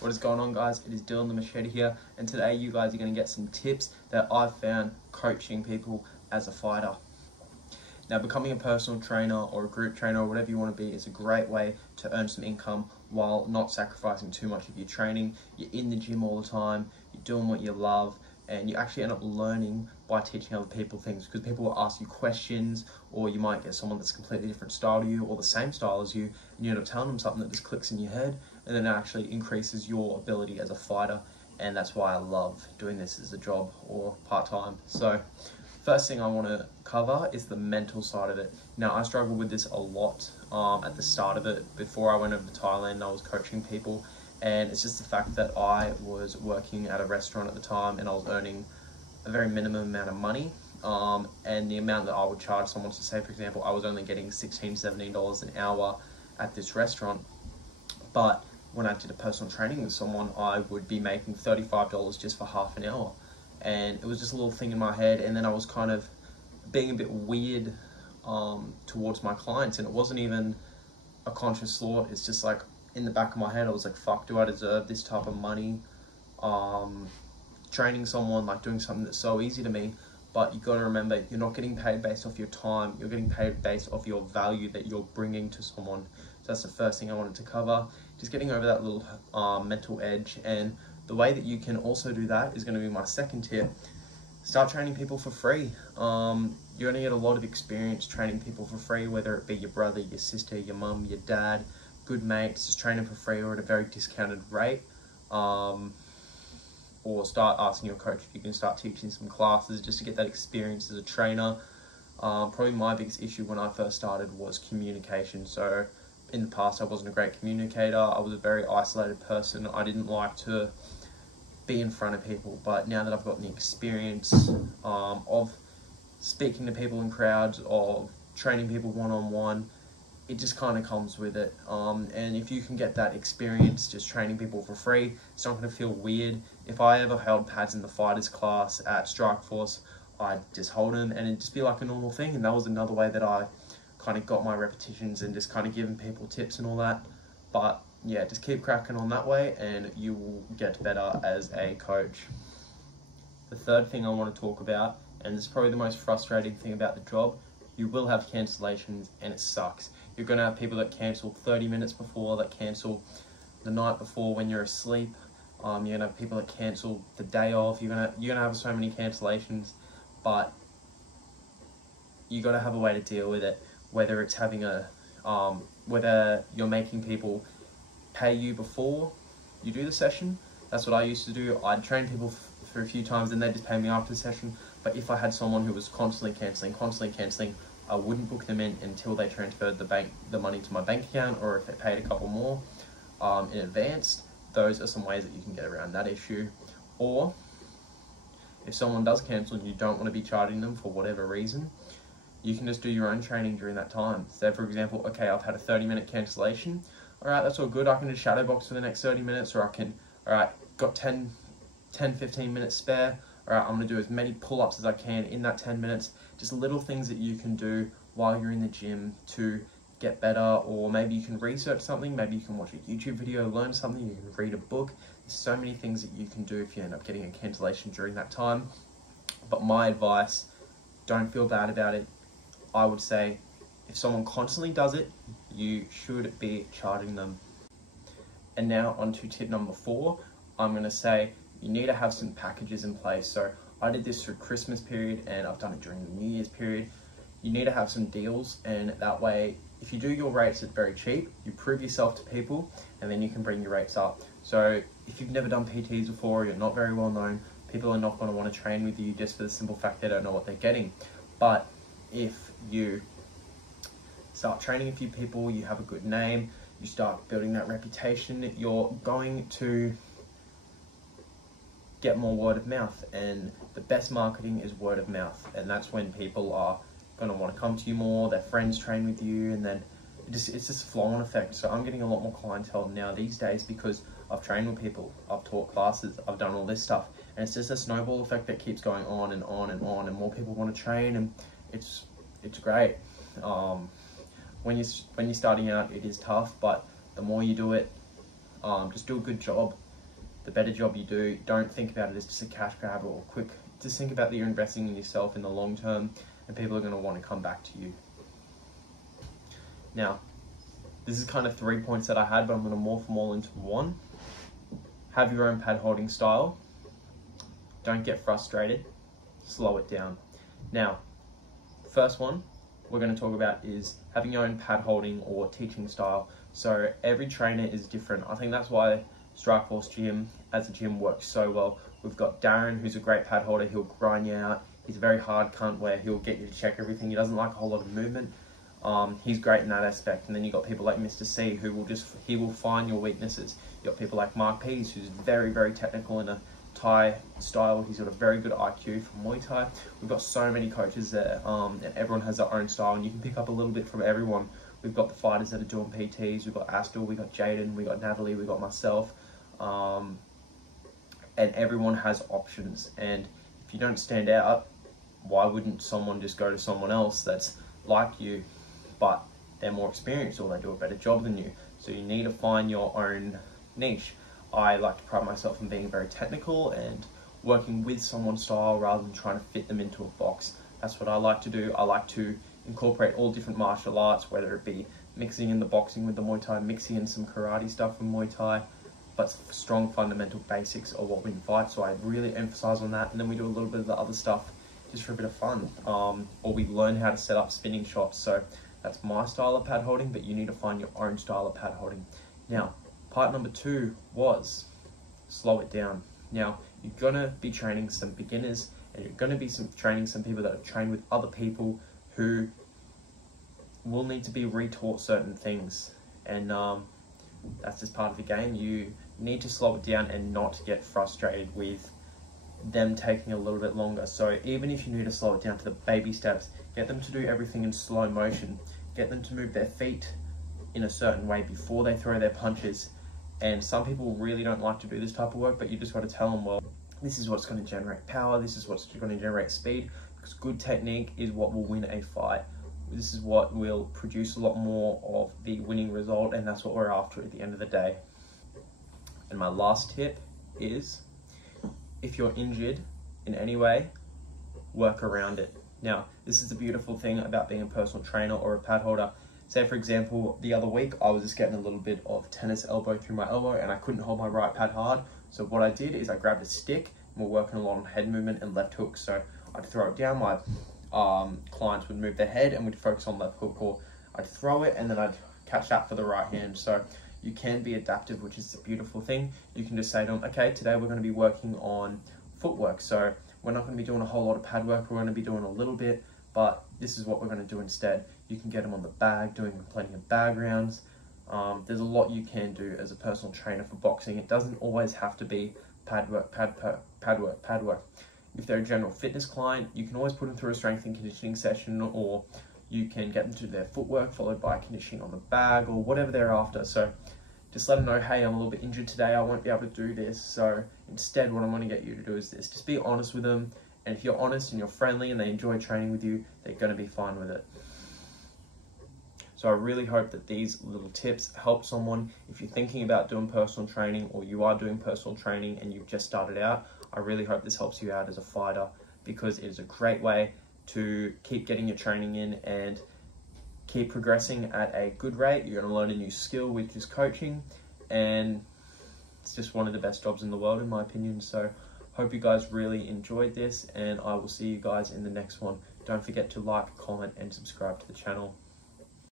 What is going on, guys? It is Dylan the Machete here, and today you guys are going to get some tips that I've found coaching people as a fighter. Now, becoming a personal trainer or a group trainer or whatever you want to be is a great way to earn some income while not sacrificing too much of your training. You're in the gym all the time, you're doing what you love, and you actually end up learning by teaching other people things, because people will ask you questions, or you might get someone that's completely different style to you or the same style as you, and you end up telling them something that just clicks in your head, and then it actually increases your ability as a fighter. And that's why I love doing this as a job or part-time. So first thing I want to cover is the mental side of it. Now, I struggled with this a lot at the start of it. Before I went over to Thailand, I was coaching people, and it's just the fact that I was working at a restaurant at the time and I was earning a very minimum amount of money, and the amount that I would charge someone, to say for example I was only getting $16, $17 an hour at this restaurant, but when I did a personal training with someone I would be making $35 just for half an hour. And it was just a little thing in my head, and then I was kind of being a bit weird towards my clients, and it wasn't even a conscious thought. It's just like in the back of my head I was like, fuck, do I deserve this type of money? Training someone, like doing something that's so easy to me. But you got to remember, you're not getting paid based off your time, you're getting paid based off your value that you're bringing to someone. So that's the first thing I wanted to cover, just getting over that little mental edge. And the way that you can also do that is going to be my second tip. Start training people for free. You're going to get a lot of experience training people for free, whether it be your brother, your sister, your mum, your dad, good mates. Just train them for free or at a very discounted rate. Or start asking your coach if you can start teaching some classes just to get that experience as a trainer. Probably my biggest issue when I first started was communication. So in the past I wasn't a great communicator. I was a very isolated person. I didn't like to be in front of people, but now that I've gotten the experience of speaking to people in crowds, of training people one-on-one, it just kind of comes with it. And if you can get that experience just training people for free, it's not going to feel weird. If I ever held pads in the fighters class at Strikeforce, I'd just hold them and it'd just be like a normal thing. And that was another way that I kind of got my repetitions and just kind of giving people tips and all that. But yeah, just keep cracking on that way and you will get better as a coach. The third thing I want to talk about, and this is probably the most frustrating thing about the job, you will have cancellations and it sucks. You're going to have people that cancel 30 minutes before, that cancel the night before when you're asleep. You're going to have people that cancel the day off. You're going to have so many cancellations, but you got to have a way to deal with it. Whether it's having whether you're making people pay you before you do the session. That's what I used to do. I'd train people for a few times and they'd just pay me after the session. But if I had someone who was constantly cancelling, I wouldn't book them in until they transferred the money to my bank account, or if they paid a couple more in advance. Those are some ways that you can get around that issue. Or if someone does cancel and you don't want to be charging them for whatever reason, you can just do your own training during that time. So for example, okay, I've had a 30-minute cancellation. All right, that's all good. I can just shadow box for the next 30 minutes, or I can, all right, got 10, 15 minutes spare. All right, I'm gonna do as many pull-ups as I can in that 10 minutes. Just little things that you can do while you're in the gym to get better. Or maybe you can research something, maybe you can watch a YouTube video, learn something, you can read a book. There's so many things that you can do if you end up getting a cancellation during that time. But my advice, don't feel bad about it. I would say if someone constantly does it, you should be charging them. And now on to tip number 4. I'm gonna say you need to have some packages in place. So I did this through Christmas period and I've done it during the New Year's period. You need to have some deals, and that way if you do your rates at very cheap, you prove yourself to people and then you can bring your rates up. So if you've never done PTs before, you're not very well known, people are not going to want to train with you just for the simple fact they don't know what they're getting. But if you start training a few people, you have a good name, you start building that reputation, you're going to get more word of mouth, and the best marketing is word of mouth. And that's when people are going to want to come to you more, their friends train with you, and then it's just a flow-on effect. So I'm getting a lot more clientele now these days because I've trained with people, I've taught classes, I've done all this stuff, and it's just a snowball effect that keeps going on and on and on, and more people want to train, and it's great. When you're starting out, it is tough, but the more you do it, just do a good job. the better job you do. Don't think about it as just a cash grab or quick. Just think about that you're investing in yourself in the long term, and people are going to want to come back to you. Now, this is kind of 3 points that I had, but I'm going to morph them all into one. Have your own pad holding style. Don't get frustrated. Slow it down. Now, first one we're going to talk about is having your own pad holding or teaching style. So every trainer is different. I think that's why Strikeforce Gym as a gym works so well. We've got Darren, who's a great pad holder. He'll grind you out. He's a very hard cunt where he'll get you to check everything. He doesn't like a whole lot of movement. He's great in that aspect. And then you've got people like Mr. C, who will find your weaknesses. You've got people like Mark Pease, who's very, very technical in a Thai style. He's got a very good IQ from Muay Thai. We've got so many coaches there, and everyone has their own style, and you can pick up a little bit from everyone. We've got the fighters that are doing PTs. We've got Astor, we've got Jaden, we've got Natalie, we've got myself, and everyone has options. And if you don't stand out, why wouldn't someone just go to someone else that's like you, but they're more experienced or they do a better job than you? So you need to find your own niche. I like to pride myself in being very technical and working with someone's style rather than trying to fit them into a box. That's what I like to do. I like to incorporate all different martial arts, whether it be mixing in the boxing with the Muay Thai, mixing in some karate stuff from Muay Thai, but strong fundamental basics are what we fight. So I really emphasize on that, and then we do a little bit of the other stuff just for a bit of fun, or we learn how to set up spinning shots. So that's my style of pad holding, but you need to find your own style of pad holding. Now, part number 2 was slow it down. Now, you're gonna be training some beginners, and you're gonna be training some people that have trained with other people who will need to be retaught certain things, and that's just part of the game. You need to slow it down and not get frustrated with them taking a little bit longer. So even if you need to slow it down to the baby steps, get them to do everything in slow motion. Get them to move their feet in a certain way before they throw their punches. And some people really don't like to do this type of work, but you just got to tell them, well, this is what's going to generate power, this is what's going to generate speed, because good technique is what will win a fight. This is what will produce a lot more of the winning result, and that's what we're after at the end of the day. And my last tip is, if you're injured in any way, work around it. Now, this is the beautiful thing about being a personal trainer or a pad holder. Say, for example, the other week, I was just getting a little bit of tennis elbow through my elbow, and I couldn't hold my right pad hard. So what I did is I grabbed a stick, and we're working a lot on head movement and left hook. So I'd throw it down, my clients would move their head and we'd focus on left hook, or I'd throw it and then I'd catch that for the right hand. So you can be adaptive, which is a beautiful thing. You can just say to them, okay, today we're going to be working on footwork. So we're not going to be doing a whole lot of pad work. We're going to be doing a little bit, but this is what we're going to do instead. You can get them on the bag, doing plenty of bag rounds. There's a lot you can do as a personal trainer for boxing. It doesn't always have to be pad work. If they're a general fitness client, you can always put them through a strength and conditioning session, or you can get them to their footwork followed by conditioning on the bag, or whatever they're after. So just let them know, hey, I'm a little bit injured today, I won't be able to do this. So instead, what I'm going to get you to do is this. Just be honest with them. And if you're honest and you're friendly and they enjoy training with you, they're going to be fine with it. So I really hope that these little tips help someone. If you're thinking about doing personal training, or you are doing personal training and you've just started out, I really hope this helps you out as a fighter, because it is a great way to keep getting your training in and keep progressing at a good rate. You're going to learn a new skill with this coaching, and it's just one of the best jobs in the world, in my opinion. So hope you guys really enjoyed this, and I will see you guys in the next one. Don't forget to like, comment, and subscribe to the channel.